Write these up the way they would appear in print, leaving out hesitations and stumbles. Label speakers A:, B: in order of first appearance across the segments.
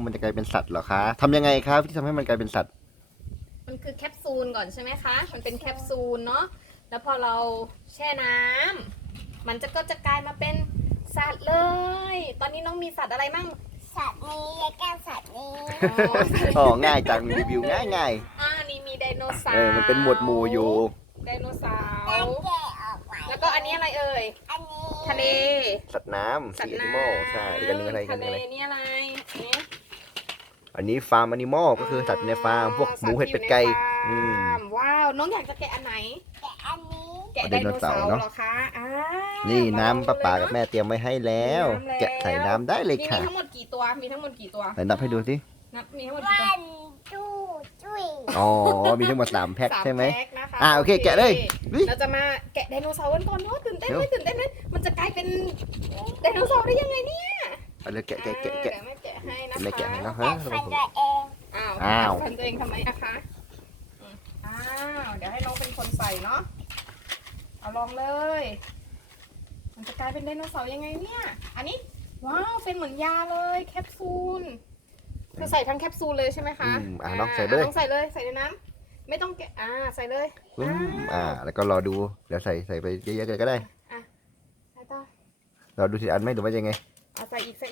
A: มันจะกลายเป็นสัตว์เหรอคะทำยังไงครับที่ทำให้มันกลายเป็นสัตว์
B: มันคือแคปซูลก่อนใช่ไหมคะมันเป็นแคปซูลเนาะแล้วพอเราแช่น้ำมันก็จะกลายมาเป็นสัตว์เลยตอนนี้น้องมีสัตว์อะไรมั่ง
C: สัตว์นี้และแก้วสัตว์นี้
A: อ๋อง่ายจังรีวิวง่าย
B: นี่มีไดโนเสา
A: ๆ
B: ร์
A: มันเป็นหมวดหมู่อยู่
B: ไดโนเสา
C: แล้ว
B: ร์
C: แกะออกมา
B: แล้วก็อันนี้อะไรเอ่ย
C: อันนี้
B: ทะเล
A: สัตว์น้ำ
B: สัต
A: ซี
B: ว์
A: แอนิ
B: น้
A: มอลใช่อีกอันหนึงอะไรอีกอั
B: ทะ
A: นห
B: เล
A: นึงอะไร
B: นี่อะไรเนี่ย
A: อันนี้ฟาร์มแอนิมอลก็คือสัตว์ในฟาร์มพวกหมูเห็ดเป็ดไก่
B: สัตว์ที่อยู่ในฟาร์มว้าวน้องอยากจะแกะอันไหน
C: แกะอันนี้
B: แกะไดโนเสาร์
A: เนอะ
B: เหรอคะ
A: นี่
B: มา
A: น้ำป้าป๋ากับ
B: เลยเนอะ
A: แม่เตรียมไว้ให้แล้ว
B: มีน้ำแล้ว
A: แกะใส่น้ำได้เลย
B: มี
A: ค่ะ
B: ทั้งหมดกี่ตัวมีทั้งหมดกี่ตัว
A: ไหนนับให้ดูสิ
B: มีทั้งหมดกี่ตัว
C: วันจู้จุ้ย
A: อ๋อมีทั้งหมด3แพ็ค
B: สาม
A: ใช่ไหม
B: แพ็คนะคะ
A: โอเคแกะเลยอุ๊ย
B: เราจะมาแกะไดโนเสาร์กันก่อนเนาะตื่นเต้นไหม
A: เร็ว
B: ตื่นเต้นไหมมันจะกลายเป็นไดโนเสาร์ได้ยังไงเนี่ย
A: เอาเลยแกะ
B: เดี๋ยวแม่แกะให้นะคะ
A: แม่แกะให้เนาะ
C: แกะฟันตัวเอง
B: อ้าว
A: อ้าว
B: ฟันตัวเองทำไมอะคะอ้าวเดี๋ยวให้น้องเป็นคนใส่เนาะเอาลองเลย มันจะกลายเป็นไดโนเสาร์ยังไงเนี่ยอันนี้ว้าวเป็นเหมือนยาเลยแคปซูลคือใส่ทั้งแคปซูลเลยใช่ไหมคะ
A: น้องใส่เลย
B: น้องใส่เลยใส่ในน้ำไม่ต้องแกะใส่เลย
A: แล้วก็รอดูเดี๋ยวใส่ไปเยอะๆเลยก็ได้
B: ใส่ต่อ
A: รอดูทีอันไหมหรือว่ายังไง
B: ใส่อีกไหน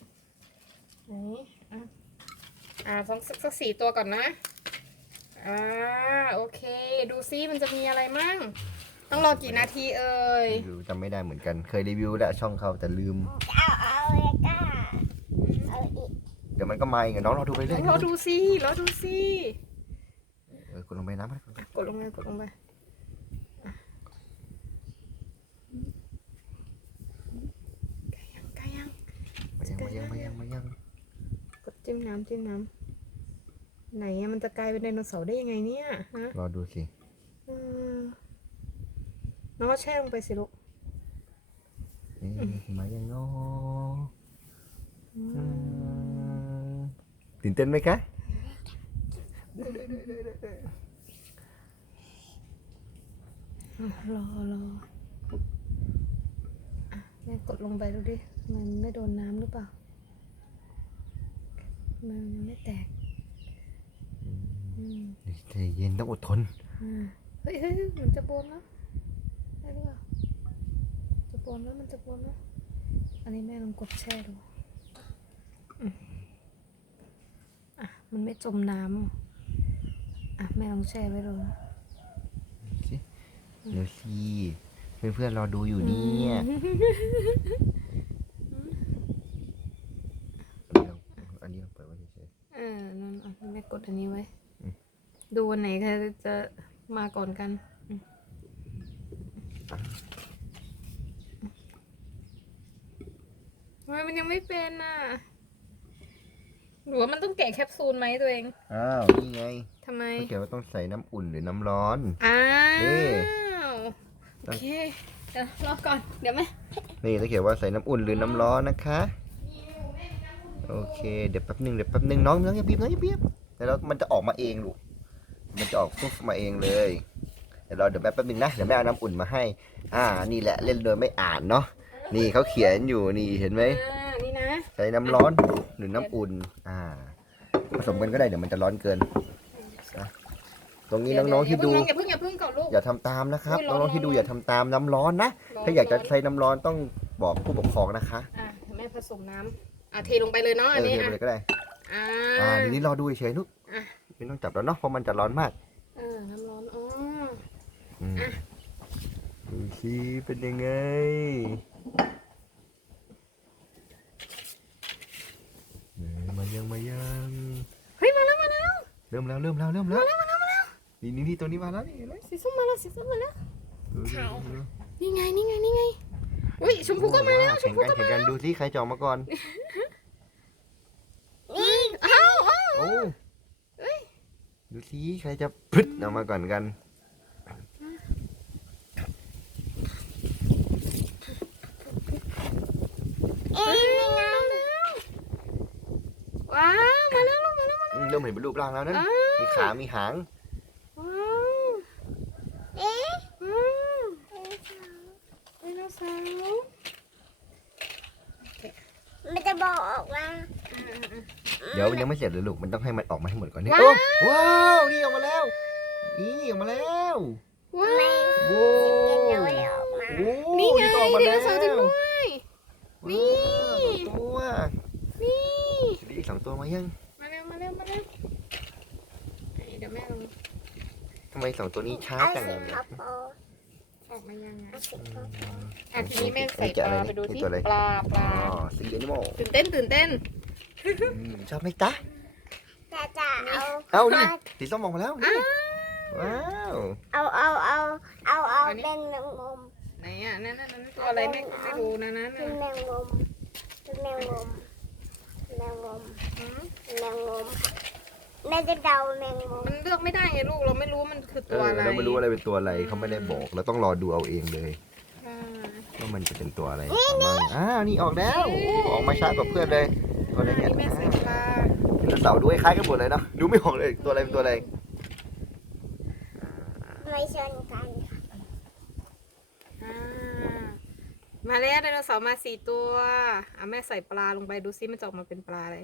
B: สัก4 ตัวก่อนนะโอเคดูซิมันจะมีอะไรมั่งต้องรอกี่นาทีเอ่ย
A: ดูจำไม่ได้เหมือนกันเคยรีวิวแล้วช่องเขาแต่ลืม
C: เอาเลยก้าเอาอีก
A: เดี๋ยวมันก็มาเองอะน้องรอดูไปเรื่อย
B: รอดูซิ
A: กดลงไปน้ำ
B: กดลงไปไก่ยัง
A: มายัง
B: กดจิ้มน้ำไหนอะมันจะกลายเป็นไดโนเสาร์ได้ยังไงเนี่ยฮะ
A: รอดูสิ
B: น้องก็แช่ลงไปสิลูก
A: มายังน้อตื่นเต้นไหมคะ
B: รอแม่กดลงไปดูดิมันไม่โดนน้ำหรือเปล่ามันยังไม่แตก
A: ใจเย็นต้องอดทน
B: เฮ้ยมันจะบวมแล้วได้หรือเปล่าจะบวมแล้วมันจะบวมแล้วอันนี้แม่ลองกดแช่ดูมันไม่จมน้ำแม่ลองแช่ไว้ดู
A: เดี๋ยวสิเพื่อนๆรอดูอยู่เนี่ยอันนี้เราเปิดไว้เฉย
B: นั่นแม่กดอันนี้ไว้ ดูวันไหนจะมาก่อนกันทำไมมันยังไม่เป็นหรือว่ามันต้องแกะแคปซูลไหมตัวเอง
A: นี่ไง
B: ทำไม
A: เขาเขียนว่าต้องใส่น้ำอุ่นหรือน้ำร้อน นี่
B: โอเคเดี๋ยวรอก่อนเดี๋ยวแม่
A: นี่เขาเขียนว่าใส่น้ำอุ่นหรือน้ำร้อนนะคะ โอเค เดี๋ยวแป๊บนึงน้องอย่าบีบแล้วมันจะออกมาเองลูกมันจะออกฟุบมาเองเลยเดี๋ยวแป๊บนึงนะเดี๋ยวแม่เอาน้ำอุ่นมาให้นี่แหละเล่นโดยไม่อ่านเนาะนี่เขาเขียนอยู่นี่เห็นไหม
B: นี่นะ
A: ใช้น้ำร้อนหรือน้ำอุ่นผสมกันก็ได้เดี๋ยวมันจะร้อนเกินนะตรงนี้น้องๆที่ดู
B: อย่าเพิ่งก่อนลูก
A: อย่าทำตามนะครับ
B: อุ๊ยร้อน
A: น้องๆที่ดูอย่าทำตามน้ำร้อนนะถ้าอยากจะใช้น้ำร้อนต้องบอกผู้ปกครองนะคะ
B: เดี๋ยวแม่ผสมน้ำเทลงไปเลยเนาะอันนี้
A: เทไปเลยก็ได้ทีนี้รอดูเฉยๆนุ๊กไม่ต้องจับแล้วเนาะเพราะมันจะร้อนมาก
B: น้ำร้อน
A: ดูสิเป็นยังไงมายัง
B: เฮ้ยมาแล้ว
A: เริ่มแล้วนี่ตัวนี้มาแล้วนี่เห็นไหม
B: สีส้มมาแล้วนี่ไงอุ้ยชมพูก็มาแล้วช
A: แข่
B: ม
A: ง
B: พู
A: กัน
B: ก็
A: แข่ง
B: มา
A: กันดูสิใครจะออกมาก่อน
B: อ้าว
A: โอ้ดูสิใครจะพึดออกมาก่อนกัน
B: ว้าวมาแล้วลูก
A: เริ่มเห็นเป็นรูปร่างแล้วนั่นมีขามีหาง
B: ว้าวไดโนเสาร์
C: มันจะบอกออกมา
A: เดี๋ยวยังไม่เสร็จเลยลูกมันต้องให้มันออกมาให้หมดก่อนนี่
B: ว้าว
A: โอ้ว้าวนี่ออกมาแล้วนี่ออกมาแล้ว
B: ว้า
C: ไม่
B: ว
A: โว้
C: เป็น
A: ว
C: น้อยออกมา
A: โอ้
B: นี่ไง
A: ก็ออกมา
B: ได
A: แล้ว
B: โนเสาร์จริงด้วย นี่
A: ตัว
B: นี่
A: นี่อีก2 ตัวมายัง
B: มาเร็วมาเร็วมาเร็วเดี๋ยวแม่ลง
A: ทำไม2 ตัวนี้ช้า
C: เอา
A: จัง
C: สี
A: เลย
C: ขาวโพ
B: ออกมายังไง
C: เอาสีขาวโพ
B: อ่ะทีนี้แม่ใส่ปลาไปดูที่ปลา
A: อ๋อสีแอนิมอล
B: ตื่นเต้นตื่นเต้น
A: ชอบไหมจ๊ะ
C: แต่จะเอา
A: เอานี่สีส้มออกมาแล้วนี่ว้าว
C: เอาเป็นแมงมุม
B: ไหนอ่ะนั่นตัวอะไรแม่ก็ไม่รู้นะนั่น
C: เป็นแมงมุมเป็นแมงมุมแมงมุมแมงมุมแม่จะเดาแมงมุม
B: มันเลือกไม่ได้ไงลูกเราไม่รู้มันคือตัวอะไร
A: เราไม่รู้อะไรเป็นตัวอะไรเขาไม่ได้บอกเราต้องรอดูเอาเองเลย
B: อ่า
A: ว่ามันจะเป็นตัวอะไรบ้างนี่ออกแล้วโอ้ออกมาช้ากว่าเพื่อนเลยตัวอะไรเนี่ย
B: นี่แม่ใส่ปลา
A: ไดโนเสาร์ดูคล้ายกันหมดเลยเนาะดูไม่ออกเลยตัวอะไรเป็นตัวอะไร
C: ไม่ชนกัน
B: อ่ามาแล้วไดโนเสาร์มา4 ตัวแม่ใส่ปลาลงไปดูซิมันจะออกมาเป็นปลาอะไร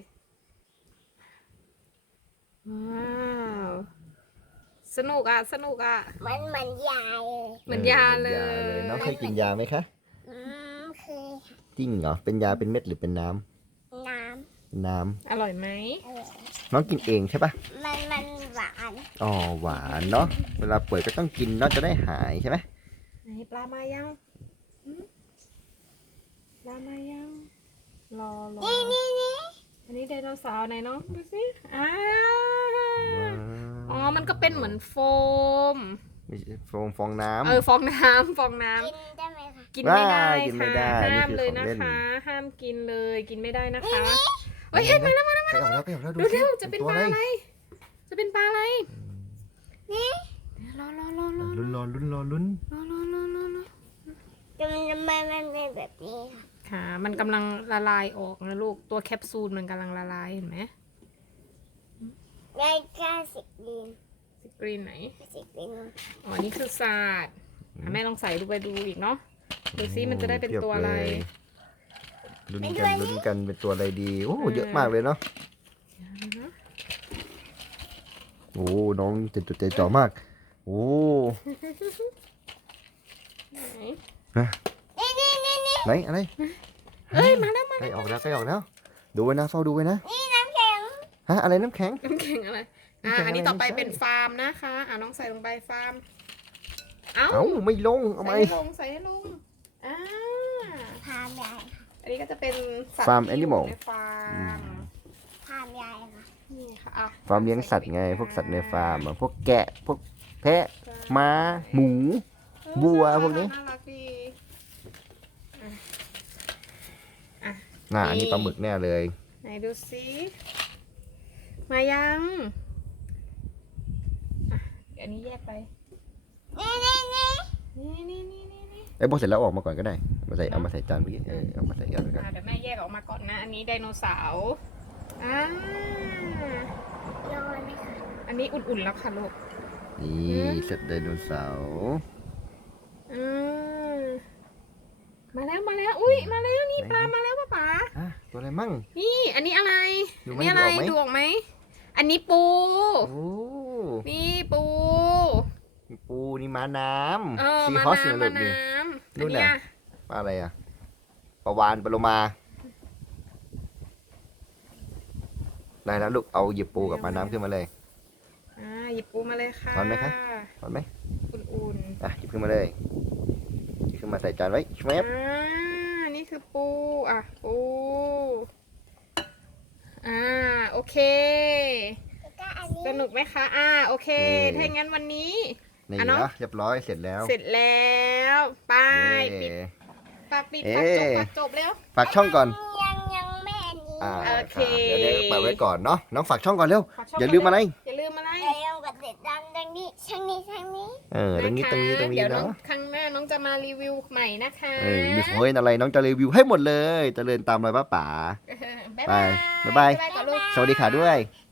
B: ว้าวสนุกอ่ะสนุกอ่ะ
C: มันเหมือนยาเลย
B: เหมือนยาเลย
A: น้องเคยกินยาไหมคะ
C: คือ
A: จริงเหรอเป็นยาเป็นเม็ดหรือเป็นน้ำ
C: น้
A: เป็นน้
B: อร่อยไหม
C: ำ
A: ำน้องกินเองใช่ปะ
C: มันหวาน
A: อ๋อหวานเนาะเวลาป่วยก็ต้องกินเนาะจะได้หายใช่ไหม
B: ไหนปลามายังหืมปลามายังรอ
C: นี่
B: อันนี้ไดโนเสาร์ไหนน้องดูสิอ๋อมันก็เป็นเหมือนโฟม
A: ไม่ใช่ฟองน้ำ
B: ฟองน้ำฟองน้ำ
C: กินได้ไหมคะ
B: กินไม่ได้
A: กินไม่
B: ค่ะ
A: ได้
B: ห้าม
A: นี่คือ
B: เลย
A: ของ
B: นะ
A: เล่น
B: คะ ห้ามกินเลยกินไม่ได้นะคะ
A: เฮ้ยมาแล้วไปออกแล้วดู
B: ดู
A: สิ
B: เร็วจะเป็นปลาอะไร จะเป็นปลาอะไร
C: นี่
B: รอรอรอรอ
A: ลุ้นรอลุ้นรอลุ้น
B: รอรอรอรอ
C: ทำไมมันเป็นแบบนี้ค่ะ
B: ค่ะ มันกำลังละลายออกนะลูกตัวแคปซูลมันกำลังละลายเห็นไหม
C: ได้แค่สิบลิน
B: สกรีนไหน
C: สิบลิน
B: อ๋อ นี่คือศาสตร์แม่ลองใส่ดูไปดูอีกเนาะ ดูซิมันจะได้เป็นตัวอะไร
A: ลุ้นกันเป็นตัวอะไรดีโอ้เยอะมากเลยเนาะโอ้น้องเจ็บจุดใจจ่อมากโอ้
B: ไหน
A: ไหนอะไร
B: เอ้ย มาแล้ว
A: ใกล้ออกแล้วดูไว้นะเฝ้าดูไว้นะ
C: นี่น้ำแข็ง
A: ฮะอะไรน้ำแข็ง
B: น้ำแข็งอะไร
A: น้ำแข็งอะไร
B: อันนี้ต่อไป
A: ไม่ใช่
B: เป็นฟาร์มนะคะน้องใส่ลงไปฟาร์ม
A: เอ้าไม่ลงเอาไหม
B: ใส่ให้ลงใส่ให้ลงอ่า
C: พามยาย
B: อันนี้ก็จะเป็นสัตว์
A: ฟาร์ม
B: ที่อยู่
A: animal
B: ในฟาร์ม
C: พามยายค่ะ
B: นี่ค่ะอ่ะ
A: ฟาร์มเลี้ยงสัตว์ไงพวกสัตว์ในฟาร์มอะพวกแกะพวกแพะม้าหมู บัวพวกนี้
B: น่ารักดี
A: น่าอันนี้ปลาหมึกแน่เลย
B: ไหนดูซิมายังอ่ะเดี๋ยวอันนี้แยกไป
C: นี่
B: นี่
A: ไอ้พวกเสร็จแล้วออกมาก่อนก็ได้เอามาใส่จานเมื่อกี้เอามาใส่จานแล้วกัน
B: เดี๋ยวแม่แยกออกมาก่อนนะ อันนี้ไดโนเสาร์อ่า
C: ร้อนไหมคะ
B: อันนี้อุ่นๆแล้วค่ะลูก
A: นี่เสร็จไดโนเสาร์
B: อืมมาแล้วอุ้ยมาแล้วนี่ปลามาแล้วป๋า
A: ตัวอะไรมั่ง
B: นี่ อันนี้อะไร
A: ดู
B: อัน
A: ไหม
B: นี้อะไร
A: ดู
B: ดู
A: อ
B: อ
A: อ
B: อก ก
A: ไห
B: ไห
A: ม
B: มอันนี้ปู
A: โอ้
B: นี่ปู
A: ปูนี่ม้าน้ำ
B: เออ
A: ซี
B: มา
A: ฮอส
B: น้ำ
A: ลู
B: มาก
A: ดิ
B: น้ำ
A: นู่
B: อัน
A: นน่ะ
B: เนี้ย
A: ปลาอะไรอ่ะปลาวานปลาโลมาได้แล้วลูกเอาหยิบปูกับปลาน้ำขึ้นมาเลย
B: หยิบปูมาเลยค่ะ
A: ร้อนไหมคะ พอไหม
B: อุ่น
A: หยิบขึ้นมาเลยหยิบขึ้นมาใส่จานไว้ช
B: ๆ
A: เมฟ
B: นี่คือปูปูโอเค
C: แล้วก็อันนี้
B: สนุกไหมคะโอเค ถ้าอย่างนั้นวันนี้
A: นี่
B: อ่ะเนอะ
A: เนาะเรียบร้อยเสร็จแล้ว
B: เสร็จแล้วไปปิด
A: เย้
B: ปิด
A: เอ๊ะ
B: ปัดจบแล้ว
A: ฝากช่องก่อน
C: ยังไม่อันนี้
B: โอเค
A: เดี๋ยวเปิดไว้ก่อนเนาะน้องฝากช่องก่อนเร็ว
B: ฝากช่ง
A: อย่าลืมอะไร
B: อย่าลืมอะไร
C: เดี๋ยวกดติดตามตรงนี้ช่างนี้
A: ตรงนี้
B: ะคะ
A: ตรงนี้
B: เดี๋ยวน้อง
A: เนาะ
B: ครั้งหน้าน้องจะมารีวิวใหม่นะคะ
A: มีของเล่นอะไรน้องจะรีวิวให้หมดเลยเจริญตามรอยป้าป๋า
B: บ๊าย
A: ไป
B: บาย
A: บ๊ายบาย
B: ก่อนลูก
A: สวัสดีค่ะด้วย
C: บ